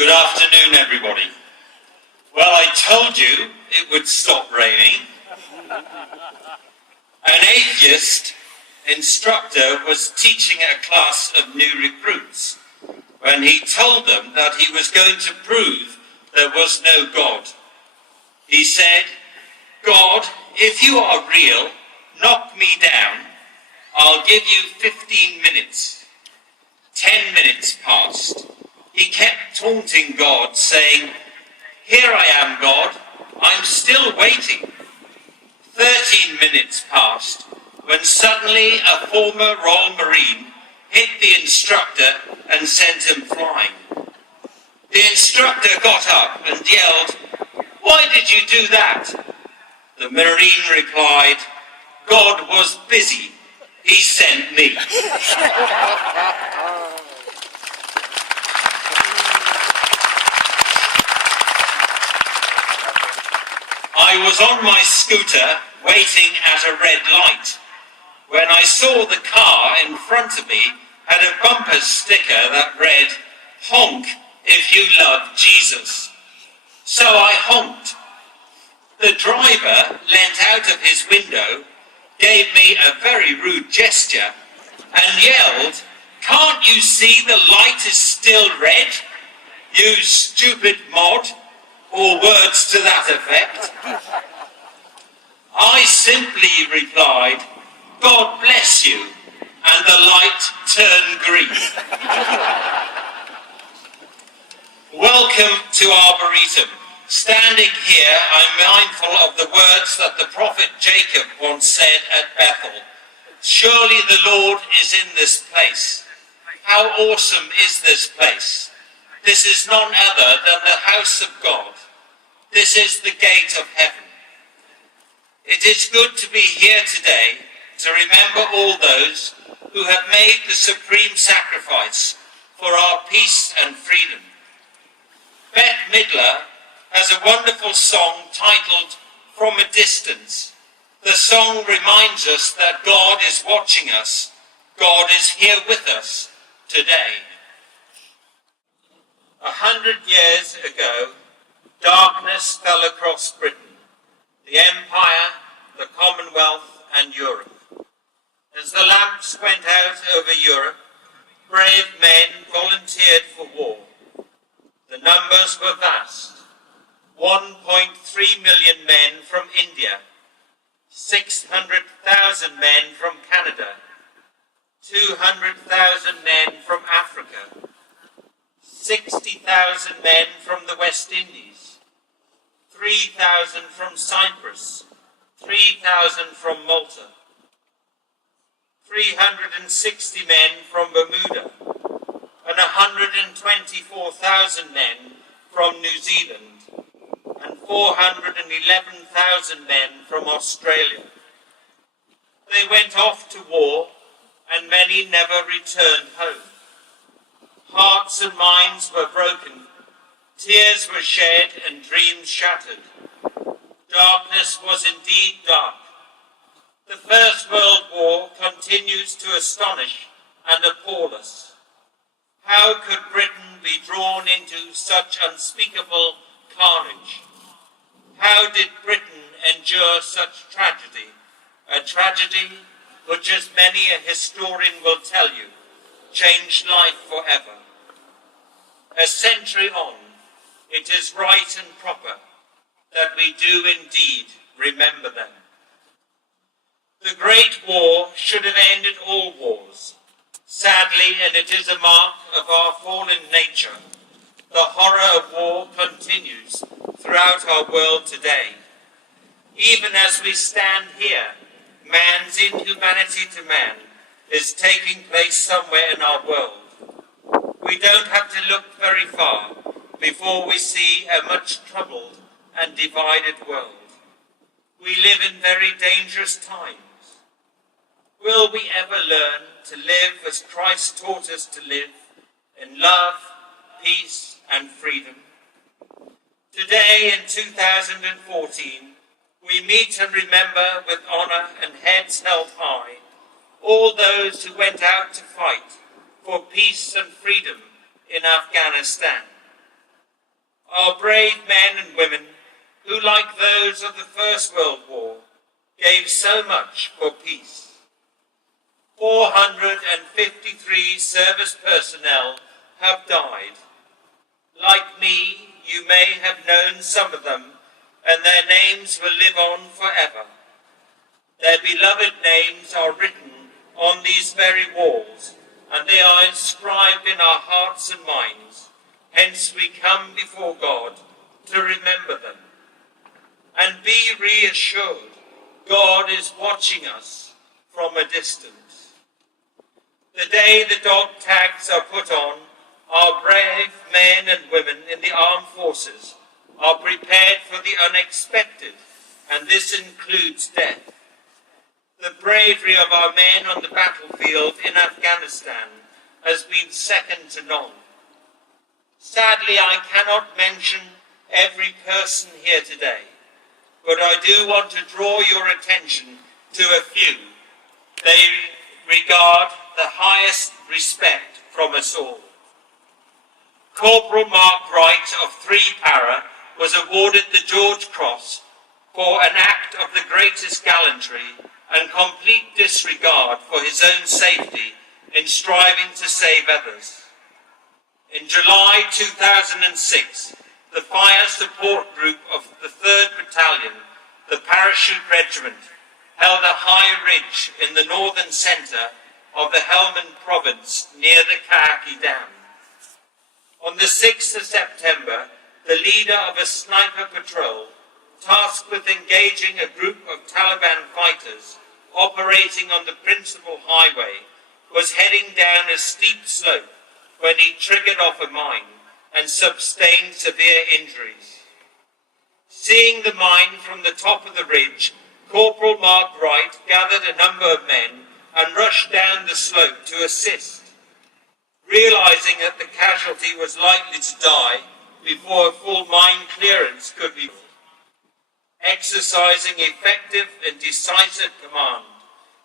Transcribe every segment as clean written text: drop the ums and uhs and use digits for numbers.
Good afternoon, everybody. Well, I told you it would stop raining. An atheist instructor was teaching a class of new recruits when he told them that he was going to prove there was no God. He said, "God, if you are real, knock me down. I'll give you 15 minutes. 10 minutes passed. He kept taunting God, saying, "Here I am, God. I'm still waiting." 13 minutes passed when suddenly a former Royal Marine hit the instructor and sent him flying. The instructor got up and yelled, "Why did you do that?" The Marine replied, "God was busy. He sent me." I was on my scooter waiting at a red light when I saw the car in front of me had a bumper sticker that read, "Honk if you love Jesus." So I honked. The driver leant out of his window, gave me a very rude gesture and yelled, "Can't you see the light is still red? You stupid mod," or words to that effect. I simply replied, "God bless you," and the light turned green. Welcome to Arboretum. Standing here, I'm mindful of the words that the prophet Jacob once said at Bethel. "Surely the Lord is in this place. How awesome is this place. This is none other than the house of God. This is the gate of heaven." It is good to be here today to remember all those who have made the supreme sacrifice for our peace and freedom. Bette Midler has a wonderful song titled "From a Distance." The song reminds us that God is watching us. God is here with us today. 100 years ago, darkness fell across Britain, the Empire, the Commonwealth, and Europe. As the lamps went out over Europe, brave men volunteered for war. The numbers were vast. 1.3 million men from India, 600,000 men from Canada, 200,000 men from Africa, 60,000 men from the West Indies, 3,000 from Cyprus, 3,000 from Malta, 360 men from Bermuda, and 124,000 men from New Zealand, and 411,000 men from Australia. They went off to war, and many never returned home. Hearts and minds were broken, tears were shed, and dreams shattered. Darkness was indeed dark. The First World War continues to astonish and appall us. How could Britain be drawn into such unspeakable carnage? How did Britain endure such tragedy? A tragedy which, as many a historian will tell you, changed life forever. A century on, it is right and proper that we do indeed remember them. The Great War should have ended all wars. Sadly, and it is a mark of our fallen nature, the horror of war continues throughout our world today. Even as we stand here, man's inhumanity to man is taking place somewhere in our world. We don't have to look very far before we see a much troubled and divided world. We live in very dangerous times. Will we ever learn to live as Christ taught us to live, in love, peace, and freedom? Today in 2014, we meet and remember with honor and heads held high all those who went out to fight for peace and freedom in Afghanistan. Our brave men and women, who like those of the First World War, gave so much for peace. 453 service personnel have died. Like me, you may have known some of them, and their names will live on forever. Their beloved names are written on these very walls, and they are inscribed in our hearts and minds. Hence we come before God to remember them. And be reassured, God is watching us from a distance. The day the dog tags are put on, our brave men and women in the armed forces are prepared for the unexpected, and this includes death. The bravery of our men on the battlefield in Afghanistan has been second to none. Sadly, I cannot mention every person here today, but I do want to draw your attention to a few. They regard the highest respect from us all. Corporal Mark Wright of 3 Para was awarded the George Cross for an act of the greatest gallantry and complete disregard for his own safety in striving to save others. In July 2006, the Fire Support Group of the 3rd Battalion, the Parachute Regiment, held a high ridge in the northern centre of the Helmand province near the Kaaki Dam. On the 6th of September, the leader of a sniper patrol, tasked with engaging a group of Taliban fighters operating on the principal highway, was heading down a steep slope when he triggered off a mine and sustained severe injuries. Seeing the mine from the top of the ridge, Corporal Mark Wright gathered a number of men and rushed down the slope to assist. Realizing that the casualty was likely to die before a full mine clearance could be made, exercising effective and decisive command,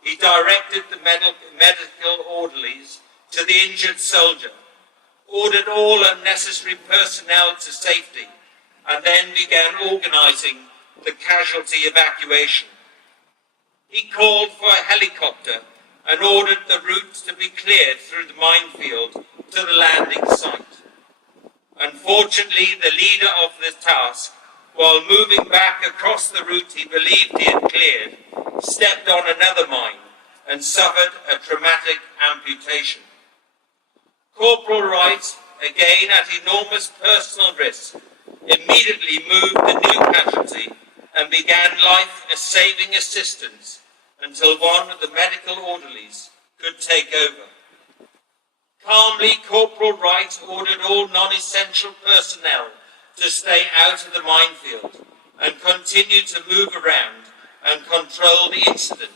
he directed the medical orderlies to the injured soldier, ordered all unnecessary personnel to safety, and then began organizing the casualty evacuation. He called for a helicopter and ordered the route to be cleared through the minefield to the landing site. Unfortunately, the leader of the task, while moving back across the route he believed he had cleared, stepped on another mine and suffered a traumatic amputation. Corporal Wright, again at enormous personal risk, immediately moved the new casualty and began life-saving assistance until one of the medical orderlies could take over. Calmly, Corporal Wright ordered all non-essential personnel to stay out of the minefield and continue to move around and control the incident.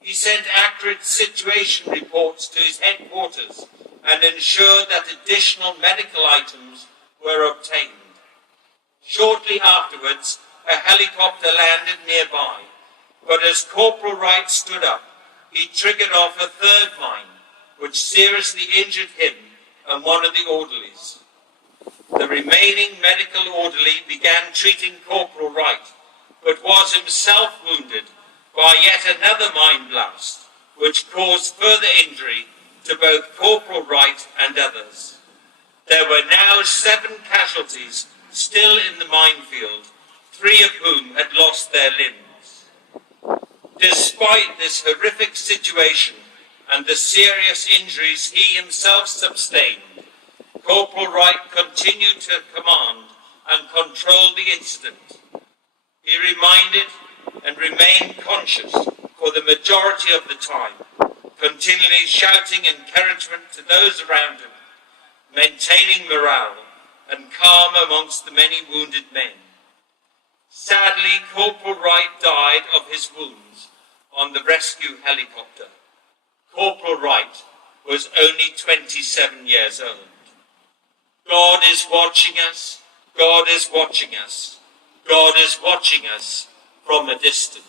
He sent accurate situation reports to his headquarters and ensured that additional medical items were obtained. Shortly afterwards, a helicopter landed nearby, but as Corporal Wright stood up, he triggered off a third mine, which seriously injured him and one of the orderlies. The remaining medical orderly began treating Corporal Wright, but was himself wounded by yet another mine blast, which caused further injury to both Corporal Wright and others. There were now 7 casualties still in the minefield, 3 of whom had lost their limbs. Despite this horrific situation and the serious injuries he himself sustained, Corporal Wright continued to command and control the incident. He reminded and remained conscious for the majority of the time, continually shouting encouragement to those around him, maintaining morale and calm amongst the many wounded men. Sadly, Corporal Wright died of his wounds on the rescue helicopter. Corporal Wright was only 27 years old. God is watching us. God is watching us. God is watching us from a distance.